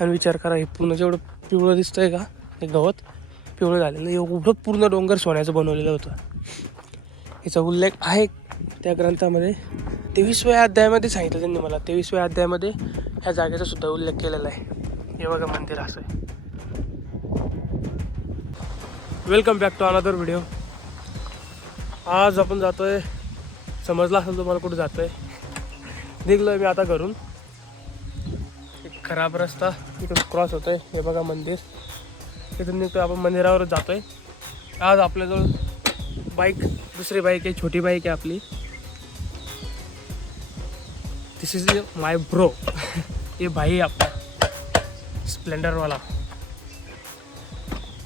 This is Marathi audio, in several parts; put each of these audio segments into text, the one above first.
आणि विचार करा, हे पूर्ण जेवढं पिवळं दिसतंय का हे गवत पिवळं झालेलं, एवढं पूर्ण डोंगर सोन्याचं बनवलेलं होतं. याचा उल्लेख आहे त्या ग्रंथामध्ये 23व्या अध्यायामध्ये सांगितलं त्यांनी मला. 23व्या अध्यायामध्ये ह्या जागेचा सुद्धा उल्लेख केलेला आहे. हे बघा मंदिर असं आहे. Welcome back to another video. आज आपण जातोय, समजलं असेल तुम्हाला कुठं जातोय. निघलोय मी आता घरून. एक खराब रस्ता इकडून क्रॉस होतोय. हे बघा मंदिर, इथून निघतोय आपण, मंदिरावरच जातोय. आज आपल्याजवळ बाईक, दुसरी बाईक आहे, छोटी बाईक आहे आपली. दिस इज माय ब्रो. हे भाई आपला स्प्लेंडरवाला.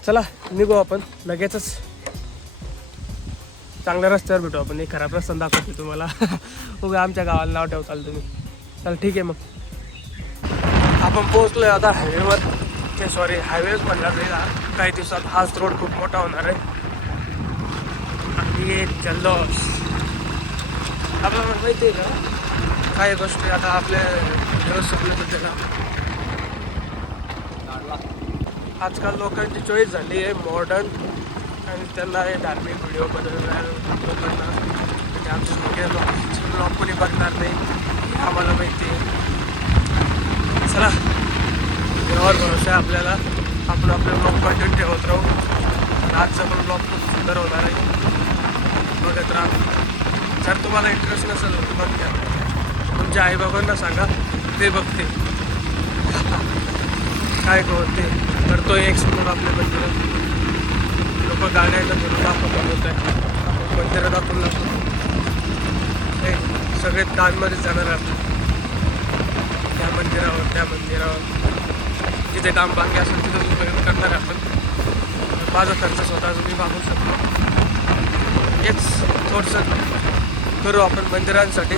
चला निघू आपण लगेचच. चांगल्या रस्त्यावर भेटू आपण. एक खराब रस्ता दाखवतो तुम्हाला. उगा आमच्या गावाला नाव ठेवताल तुम्ही. चला ठीक आहे मग. आपण पोहोचलोय आता हायवेवर. ते सॉरी, हायवेच म्हणणार नाही, काही दिवसात हाच रोड खूप मोठा होणार आहे. आणि जल्लोष आपल्याला माहिती आहे का, काही गोष्टी आता आपल्या सध्याला आजकाल लोकांची चॉईस झाली आहे मॉडर्न, आणि त्यांना हे धार्मिक व्हिडिओ बनवणार लोकांना, म्हणजे आमच्या सगळे ब्लॉग कोणी बघणार नाही आम्हाला माहिती आहे. चला, यावर भरोसा आहे आपल्याला. आपण आपले ब्लॉग कंटेंट ठेवत राहू. आजचा पण ब्लॉग खूप सुंदर होणार आहे, बघत राहा. जर तुम्हाला इंटरेस्ट नसेल तर बघ घ्या. तुमच्या आईबाबांना सांगा, ते बघते काय करते. करतोय एक्सप्लोर आपल्या मंदिरात. लोक गाड्याला घेऊन दाखवून होत आहे, आपण मंदिरात दाखवून लागतो. हे सगळे दानमध्येच जाणार आहे आपण. त्या मंदिरावर, त्या मंदिरावर जिथे काम बाकी असेल तिथं उपयोग करणार आहे आपण. माझा खर्च स्वतःच मी मागू शकतो. हेच थोडंसं करू आपण मंदिरांसाठी.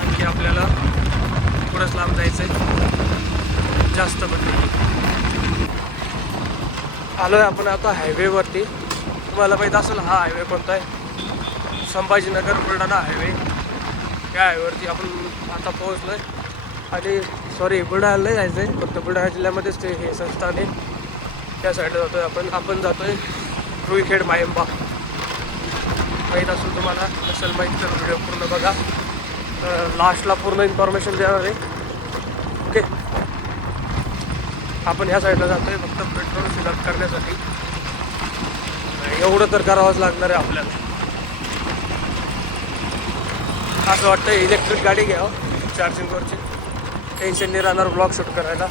आणखी आपल्याला थोडंच लांब जायचं आहे, जास्त पण नाही. आलो आहे आपण आता हायवेवरती. तुम्हाला माहीत असेल हा हायवे कोणता आहे, संभाजीनगर बुलढाणा हायवे. या हायवेवरती आपण आता पोहोचलो आहे. आणि सॉरी, बुलढाण्याला नाही जायचं आहे, फक्त बुलढाणा जिल्ह्यामध्येच ते हे संस्थान आहे. त्या साईडला जातो आहे आपण. आपण जातो आहे रुईखेड मायंबा. माहीत असेल तुम्हाला, नसेल माहीत तर व्हिडिओ पूर्ण बघा. लास्टला पूर्ण इन्फॉर्मेशन देणार आहे. ओके, आपण ह्या साईडला जातो आहे फक्त पेट्रोल फिलअप करण्यासाठी. एवढं तर करावंच लागणार आहे आपल्याला. असं वाटतं इलेक्ट्रिक गाडी घ्यावं चार्जिंगवरची, टेन्शन नाही राहणार ब्लॉग शूट करायला.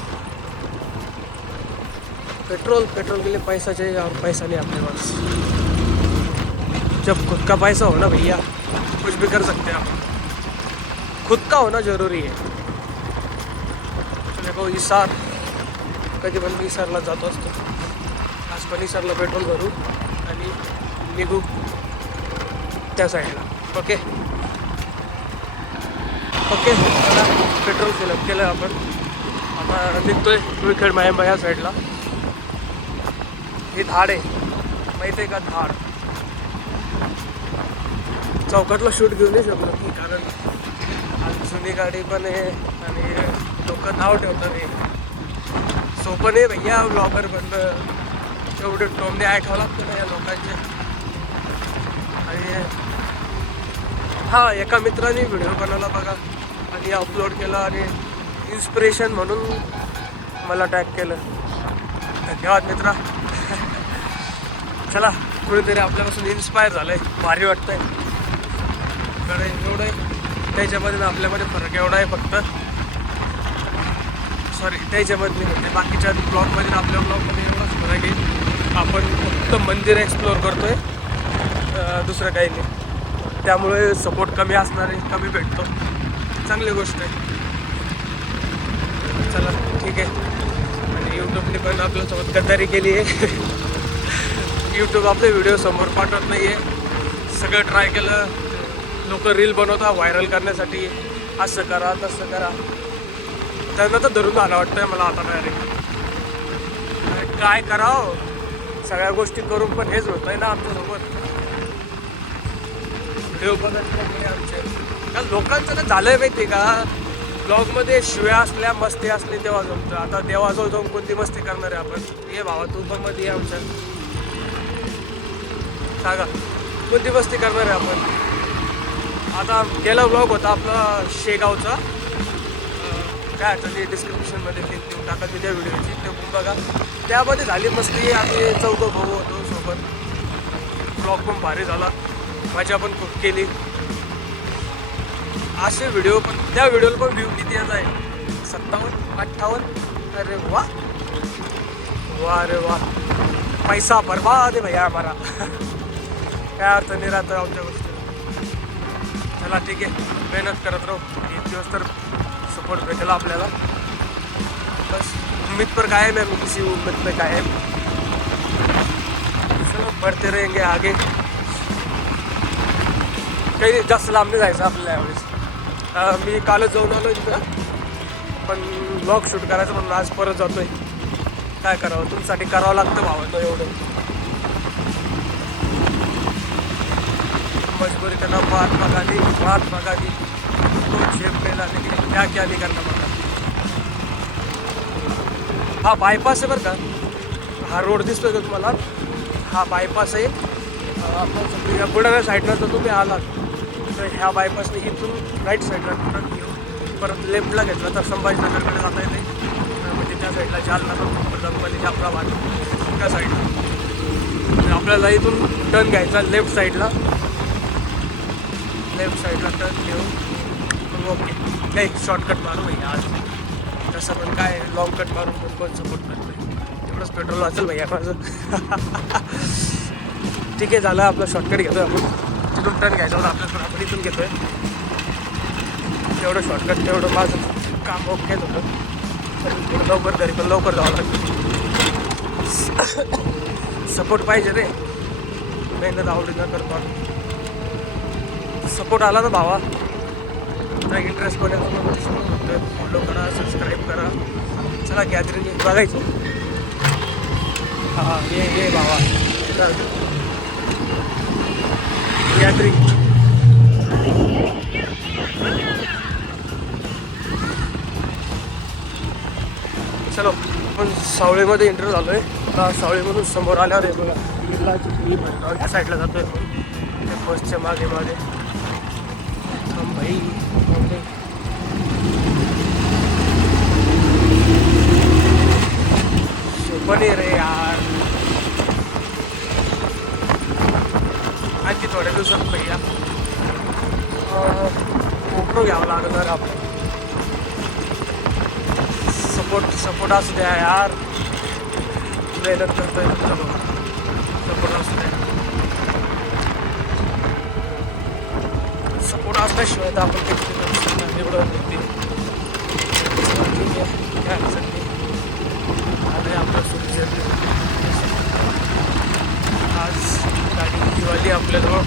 पेट्रोल के लिए पैसा चाहिए और पैसा नहीं अपने पास. जब खुद का पैसा हो ना भैया, कुछ भी कर सकते हैं आप. खुद का होना जरूरी है. देखो इसार, कधी पण इसारला जातो असतो. आज पण इसारला पेट्रोल भरू आणि निघू त्या साईडला. ओके ओके, मला पेट्रोल फिलअप केलं आपण. आता निघतोय रुईखेड मायंबा या साईडला. हे धाड आहे, माहिती आहे का, धाड. चौकातला शूट घेऊन नाही शकलो की, कारण आज जुनी गाडी पण आहे आणि लोक नाव ठेवतात. हे सोपं नाही भैया ब्लॉगर बनणं. एवढे टोमणे ऐकावं लागतं ना या लोकांचे. आणि हां, एका मित्राने व्हिडिओ बनवला बघा आणि अपलोड केला आणि इन्स्पिरेशन म्हणून मला टॅग केलं. धन्यवाद मित्रा. चला, कुणीतरी आपल्यापासून इन्स्पायर झालं आहे, भारी वाटतं आहे. कारण एवढं आहे त्याच्यामध्ये ना आपल्यामध्ये फरक एवढा आहे फक्त. सॉरी, त्याच्यामध्ये म्हणजे बाकीच्या ब्लॉगमध्ये आपल्या ब्लॉगमध्ये एवढाच फरक आहे. आपण फक्त मंदिर एक्सप्लोअर करतो आहे, दुसरं काही नाही. त्यामुळे सपोर्ट कमी असणार आहे, कमी भेटतो. चांगली गोष्ट आहे. चला ठीक आहे. आणि यूट्यूबने पण आपल्यासोबत गद्दारी केली आहे. यूट्यूब आपले व्हिडिओ समोर पाठवत नाही आहे. सगळं ट्राय केलं, लोक रील बनवता व्हायरल करण्यासाठी, असं करा तसं करा. त्यांना तर धरून आलं वाटतंय मला आता. डायरेक्ट काय करावं, सगळ्या गोष्टी करून पण हेच होत आहे ना आमच्यासोबत. व्हिडिओ बनत नाही आमचे. लोकांचं तर झालंय माहिती का, ब्लॉगमध्ये शिव्या असल्या मस्ती असली तेव्हा जमतं. आता देवाजवळ जाऊन कोणती मस्ती करणार आहे आपण? ये भावा तू पण मध्ये ये आमच्या, सांगा कोणती मस्ती करणार आहे आपण? आता गेला ब्लॉग होता आपला शेगावचा, काय ते डिस्क्रिप्शनमध्ये लिंक देऊन टाका त्या व्हिडिओची, ते पण बघा. त्यामध्ये झाली मस्ती. आम्ही चौघं भाऊ होतो सोबत. ब्लॉग पण भारी झाला, मजा पण खूप केली. असे व्हिडिओ पण, त्या व्हिडिओला पण व्ह्यू किती येत आहे? 57, 58. अरे वा वा, अरे वा, पैसा बर्बाद आहे भैया हमारा. काय अर्थ नाही राहतं आमच्या गोष्टी. चला ठीक आहे, मेहनत करत राहू. एक दिवस तर सपोर्ट भेटेल आपल्याला. बस उम्मीद पर कायम है, किसी उम्मीद पे कायम. चलो बढ़ते रहेंगे आगे. काही जास्त लांब नाही जायचं आपल्याला यावेळेस. मी कालच जाऊन आलो तिथं, पण ब्लॉग शूट करायचं म्हणून आज परत जातोय. काय करावं, तुमच्यासाठी करावं लागतं भावानं एवढं. मजबूरी करना, महात्मा गांधी तो जेब में लाने के लिए क्या नहीं करना पड़ता. हा बायपास आहे बरं का, हा रोड दिसतोय का तुम्हाला? हा बायपास आहे. आपण या बुलढाणा साईडनं जर तुम्ही आलात तर ह्या बायपासने इथून राईट साईडला टर्न घेऊन परत लेफ्टला घेतला तर संभाजीनगरकडे जाता येते. म्हणजे त्या साईडला जालना, दंपली, जाफराबाद त्या साईडला. आपल्याला इथून टर्न घ्यायचा लेफ्ट साईडला टर्न घेऊन ओके. नाही शॉर्टकट मारू भैया आज, तसं पण काय लॉंग कट मारून कोण सपोर्ट करतोय? तेवढंच पेट्रोल वाचेल भैया माझं. ठीक आहे, झालं आपलं शॉर्टकट घेतो आपण. तिथून टर्न घ्यायचा होता आपल्याकडून, आपण इथून घेतोय. तेवढं शॉर्टकट, तेवढं माझं काम ओकेच होतं. पण लवकर घरी पण लवकर जावं लागतं. सपोर्ट पाहिजे रे, मेहनत आवडीनं करतो. सपोर्ट आला ना भावा तर इंटरेस्ट पडेल. फॉलो करा, सबस्क्राईब करा. चला गॅदरिंग बघायचं. हां ये भावा गॅदरिंग. चलो आपण सावळीमध्ये एंटर झालो आहे. आता सावळीमधून समोर आल्यावर आहे बघा बिर्लाची त्या साईडला जातो आहे आपण, त्या बसच्या मागे भाई. सोपं रे यार, आणखी थोड्या दिवसात भैया कोकणं घ्यावं लागणार आपण. सपोर्ट असू द्या यार, मेहनत करतोय तुमचा बघा. सपोर्ट असू द्या, सपोर्ट असल्याशिवाय तर आपण काही एवढं होते. काय अडचण नाही. आणि आपलं सुरू आज गाडी दिवाळी आपल्याजवळ.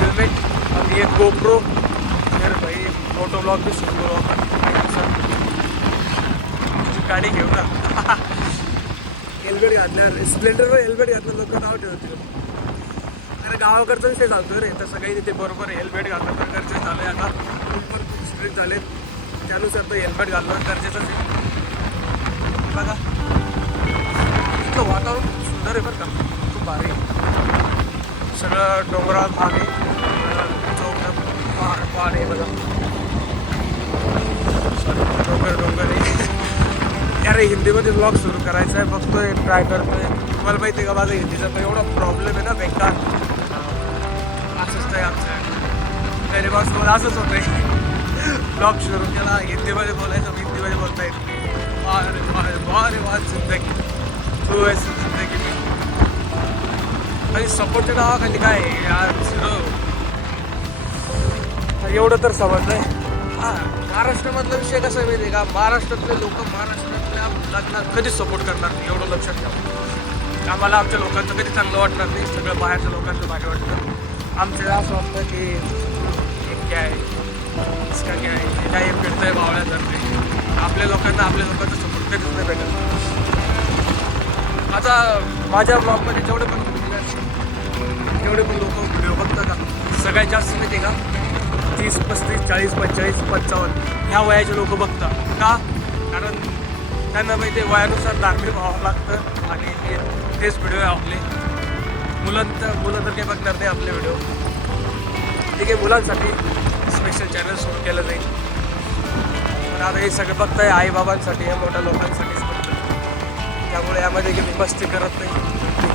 हेल्मेट आणि एक गोप्रो. तर भाई फोटो ब्लॉग बी सुरू करू आपण. गाडी घेऊ ना. हेल्मेट घातल्यावर स्प्लेंडरवर हेल्मेट घातलं लोक नाव ठेवतील. अरे गावाकडचं विषय सांगतो रे, तसं काही नाही. ते बरोबर हेल्मेट घालणं तर गरजेचं झालं आहे. आता खूप स्ट्रिक्ट झाले, त्यानुसार तर हेल्मेट घालणं गरजेचंच आहे. बघा इथलं वातावरण सुंदर आहे बरं का, खूप भारी. सगळं डोंगराळ भाग आहे, चौक पहाड आहे बघा. डोंगर आहे. अरे हिंदीमध्ये ब्लॉग सुरू करायचा आहे, बघतोय, ट्राय करतोय. तुम्हाला माहिती आहे का माझा हिंदीचा पण एवढा प्रॉब्लेम आहे ना बेकार. असंच आहे आमचं गरीबासोबत असंच होतं आहे. ब्लॉग सुरू केला, हिंदीमध्ये बोलायचं, हिंदीमध्ये बोलता येत. वारे जिंदगी तू आहे जिंदगी मी. आणि सपोर्टच्या नावाखाली काय यार एवढं तर समजलं आहे. हां, महाराष्ट्रामधला विषय कसा आहे माहिती आहे का, महाराष्ट्रातले लोक महाराष्ट्रातल्या लग्नात कधीच सपोर्ट करणार नाही, एवढं लक्षात ठेवा. आम्हाला आमच्या लोकांचं कधी चांगलं वाटणार नाही, सगळं बाहेरच्या लोकांचं भारी वाटतं. आमचं असं वाटतं की एक काय इसका काय हे काय फिरतं आहे भावल्यासारखे. आपल्या लोकांना सपोर्ट कधीच नाही भेटत. आता माझ्या ब्लॉगमध्ये जेवढे पण लोक व्हिडिओ बघतात का, सगळ्यात जास्त माहिती आहे का 30, 35, 40, 45, 55 ह्या वयाचे लोक बघतात का? कारण त्यांना माहिती आहे वयानुसार धार्मिक व्हावं लागतं आणि तेच व्हिडिओ आहे आपले. मुलं तर काही बघणार नाही आपले व्हिडिओ. ते काही मुलांसाठी स्पेशल चॅनल सुरू केलं जाईल. पण आता हे सगळं बघताय आईबाबांसाठी या मोठ्या लोकांसाठीच बघतं. त्यामुळे यामध्ये काही मस्ती करत नाही,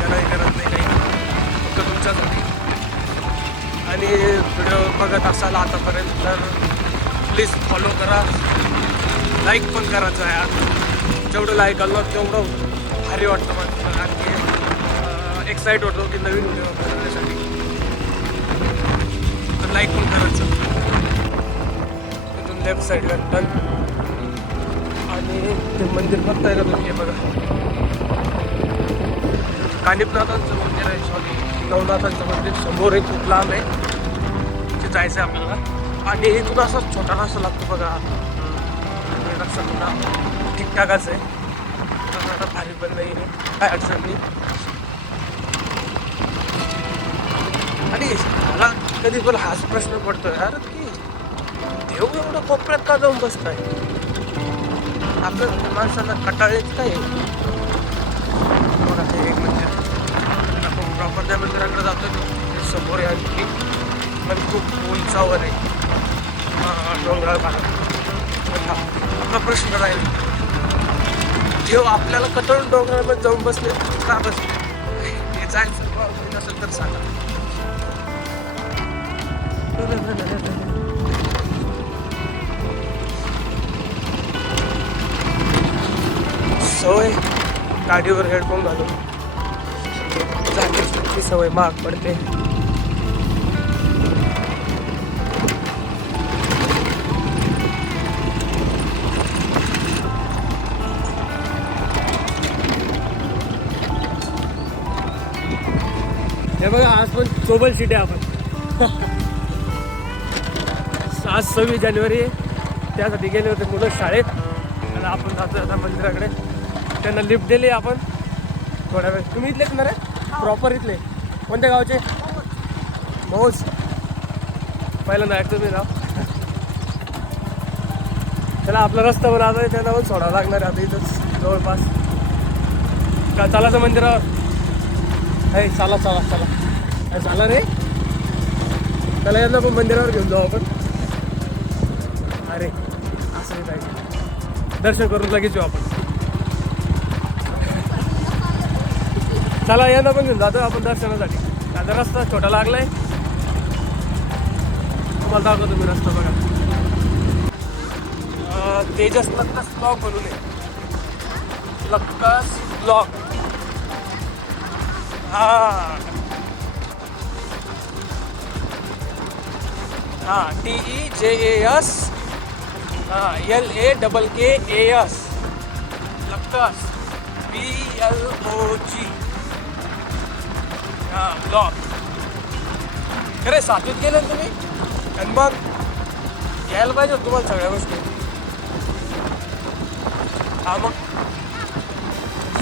काही करत नाही, काही फक्त तुमच्यासाठी. आणि व्हिडिओ बघत असाल आतापर्यंत तर प्लीज फॉलो करा, लाईक पण करायचं आहे. यार जेवढं लाईक आलं तेवढं भारी वाटतं मला. आणखी एक्साईट होतो की नवीन व्हिडिओ बनवण्यासाठी. तर लाईक पण करायचं. इथून लेफ्ट साईडला टन आणि ते मंदिर बघताय का तुम्ही? हे बघा कानिपनाथांचं मंदिर आहे, सॉरी नवनाथांचं मंदिर समोर आहे, खूप लांब आहे. तिथे जायचं आहे आपल्याला. आणि इथून असा छोटा रस्ता लागतो बघा. रस्ता थोडा ठीकठाकच आहे, आता भारी पण नाही आहे, काय अडचण नाही. आणि मला कधी पण हाच प्रश्न पडतो यार की देव एवढं कोपऱ्यात का जाऊन बसताय? आपल्या माणसाला कटाळेच काय? बघा हे एक मंदिर, आपण प्रॉपर त्या मंदिराकडे जातो समोर आहे. आणखी पण खूप उंचावर आहे, डोंगराळ भागात. आपला प्रश्न राहील देव आपल्याला कटाळून डोंगरामध्ये जाऊन बसले का बसले? हे जायचं नसेल तर सांगा. सवय गाडीवर हेडफोन घालून जाण्याची सवय महाग पडते. हे बघा आज पण सोबत सीट आहे. आपण आज 26 जानेवारी त्यासाठी गेले होते मुलं शाळेत आणि आपण जातो आता मंदिराकडे. त्यांना लिफ्ट दिली आपण थोड्या वेळ. तुम्ही इथलेच ना रे? प्रॉपर इथले? कोणत्या गावचे? मौज. पहिल्यांदा ऐकतो मी नाव. त्याला आपला रस्ता पण आता त्यांना पण सोडावं लागणार आहे आता इथंच जवळपास. का चालायचं मंदिरावर? हे चला चला चला चाला रे. त्याला यांना पण मंदिरावर घेऊन जाऊ आपण. अरे असं नाही पाहिजे, दर्शन करून लगेच येऊ आपण. चला यांना पण घेऊन जातो आपण दर्शनासाठी. आता रस्ता छोटा लागलाय, तुम्हाला दाखवतो मी रस्ता. बघा तेजस लक्कस ब्लॉग बनवून आहे. लक्कस ब्लॉग. हां TEJAS LAKKAS लक्कस BLOG. हां ब्लॉग. खरे सातवीत गेले ना तुम्ही? आणि मग यायला पाहिजे तुम्हाला सगळ्या गोष्टी. हा मग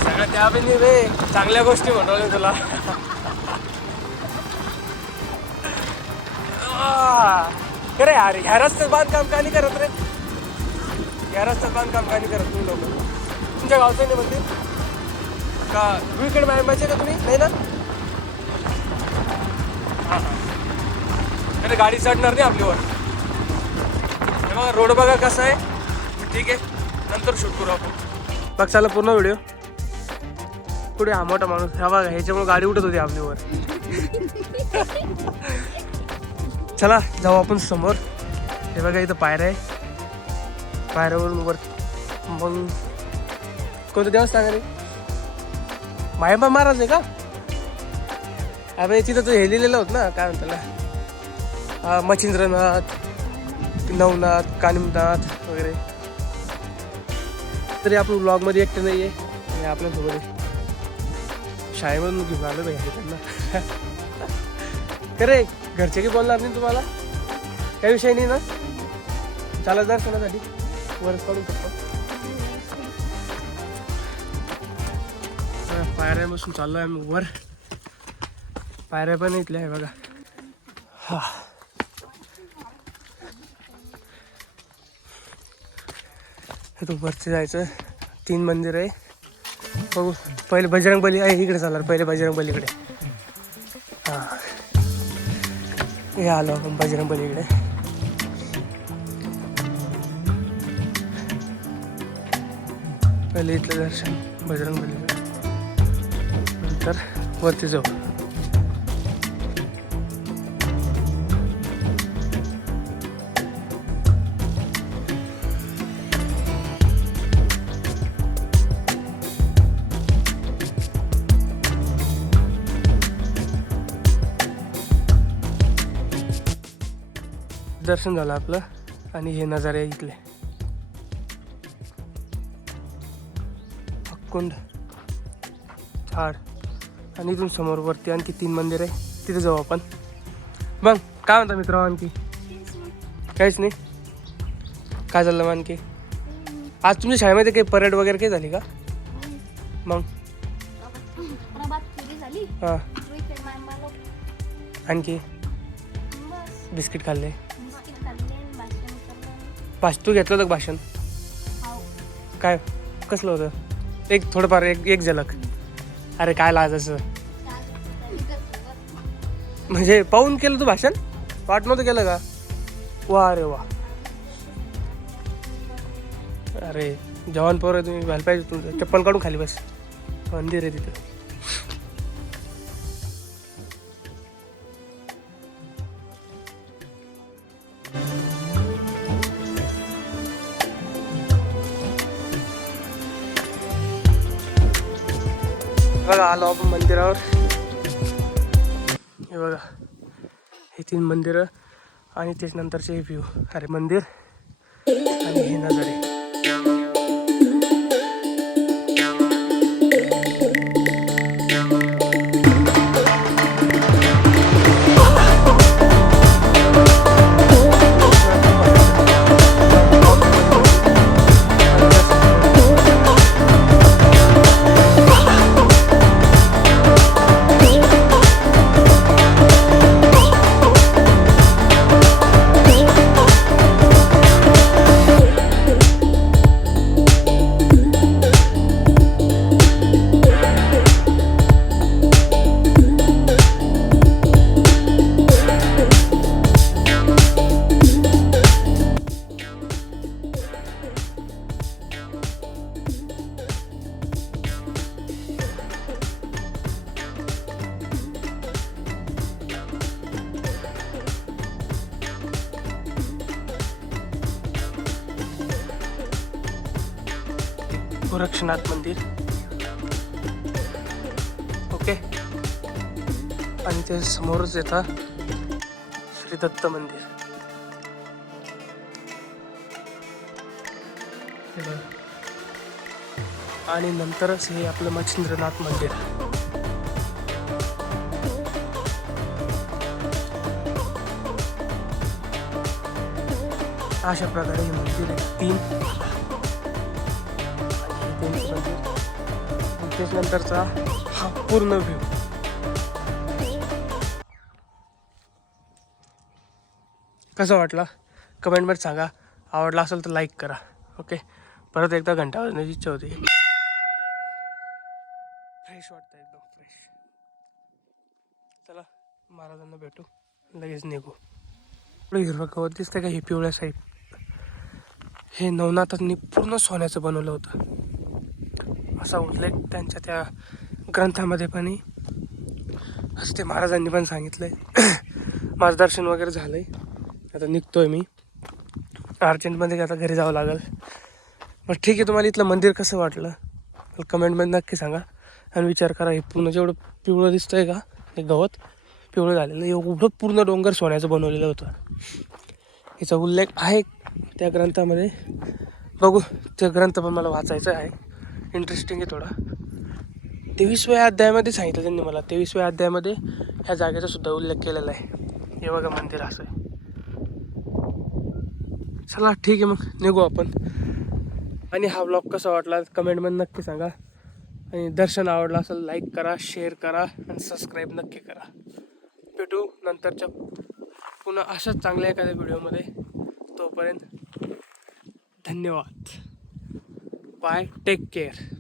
सगळ्या त्या पण रे चांगल्या गोष्टी म्हणवल्या तुला. खरे अरे ह्या रस्त्यात बांधकाम का नाही करत रे? या रस्त्यात बांधकाम का नाही करत तुम्ही लोक? तुमच्या गावचं नाही मंदिर का? विकेड मॅडमाचे का तुम्ही? नाही ना? हां हां. अरे गाडी चढणार नाही आपल्यावर. हे बघा रोड बघा कसा आहे. ठीक आहे नंतर शूट करू आपण. पक्षाला पूर्ण व्हिडिओ. पुढे हा मोठा माणूस हा बघा, ह्याच्यामुळे गाडी उठत होती आपल्यावर. चला जाऊ आपण समोर. हे बघा इथं पायऱ्या आहे, पायऱ्यावरून वर. मग कोणतं देवस्थान आहे? मायबा महाराज आहे का? अरे तिथं तर हे लिहिलेलं होत ना, काय म्हणतात मच्छिंद्रनाथ, नवनाथ, कानिमनाथ वगैरे. तरी आपण ब्लॉगमध्ये एकटे नाही आहे आणि आपल्यासोबत आहे. शाळेमधून घेऊन आलो पाहिजे त्यांना. खरे घरचे काही बोलणार नाही तुम्हाला? काही विषय नाही ना? चालत दर्शनासाठी वरच काढून शकतो. पायऱ्या बसून चाललो आहे आम्ही वर. पायऱ्या पण इथल्या आहे बघा. हा इथं वरती जायचं. 3 मंदिर आहे. बघू पहिले बजरंगबली आहे इकडे चालणार. पहिले बजरंगबलीकडे. हां हे आलो आपण बजरंगबलीकडे. पहिले इथलं दर्शन बजरंगबलीकडे, नंतर वरती जाऊ. दर्शन झालं आपलं आणि हे नजारे इथले. कुंड, झाड आणि इथून समोर वरती आणखी 3 मंदिर आहे. तिथे जाऊ आपण. मग काय म्हणता मित्र? आणखी काहीच नाही. काय झालं मग आणखी? आज तुमच्या शाळेमध्ये काही परेड वगैरे काही झाली का? मग हां आणखी बिस्किट खाल्ले. तू घेतलं होतं भाषण? काय कसलं होतं? एक थोडंफार एक झलक. अरे काय लाजायचं म्हणजे पाहून केलं तू भाषण? वाट नव्हतं केलं का? वा अरे वा. अरे जवान पोरं तुम्ही, व्हायला पाहिजे तुमचं. चप्पल काढून खाली बस. मंदिर आहे तिथं. बघा आलो आपण मंदिरावर. हे बघा हे 3 मंदिरं आणि त्याच्यानंतरचे हे व्ह्यू. अरे मंदिर आणि हे नजारे. गोरक्षनाथ मंदिर. ओके. आणि त्या समोरच येतं श्री दत्त मंदिर. आणि नंतरच हे आपलं मच्छिंद्रनाथ मंदिर. अशा प्रकारे हे मंदिर आहे. 3 त्याच्यानंतरचा हा पूर्ण व्ह्यू. कसा वाटला कमेंटमध्ये सांगा. आवडला असेल तर लाईक करा. ओके. परत एकदा घंटा वाजण्याची इच्छा होती. फ्रेश वाटतं एकदम फ्रेश. चला महाराजांना भेटू, लगेच निघू. पुढे हिरवं गवत दिसतं का? हे पिवळ्या साईड. हे नवनाथांनी पूर्ण सोन्याचं बनवलं होतं असा उल्लेख त्यांच्या त्या ग्रंथामध्ये पण आहे. असं ते महाराजांनी पण सांगितलं आहे. माझं दर्शन वगैरे झालं आहे. आता निघतोय मी अर्जंटमध्ये. आता घरी जावं लागेल. मग ठीक आहे. तुम्हाला इथलं मंदिर कसं वाटलं कमेंटमध्ये नक्की सांगा. आणि विचार करा, हे पूर्ण जेवढं पिवळं दिसतं आहे का हे गवत पिवळं झालेलं, एवढं पूर्ण डोंगर सोन्याचं बनवलेलं होतं. याचा उल्लेख आहे त्या ग्रंथामध्ये. बघू ते ग्रंथ पण मला वाचायचं आहे. इंटरेस्टिंग आहे थोडा. 23व्या अध्यायामध्ये सांगितलं त्यांनी मला. 23व्या अध्यायामध्ये ह्या जागेचा सुद्धा उल्लेख केलेला आहे. हे बघा मंदिर असं आहे. चला ठीक आहे, मग निघू आपण. आणि हा व्लॉग कसा वाटला कमेंटमध्ये नक्की सांगा. आणि दर्शन आवडलं असेल लाईक करा, शेअर करा आणि सबस्क्राईब नक्की करा. भेटू नंतरच्या पुन्हा अशाच चांगल्या एखाद्या व्हिडिओमध्ये. तोपर्यंत धन्यवाद. Bye, take care.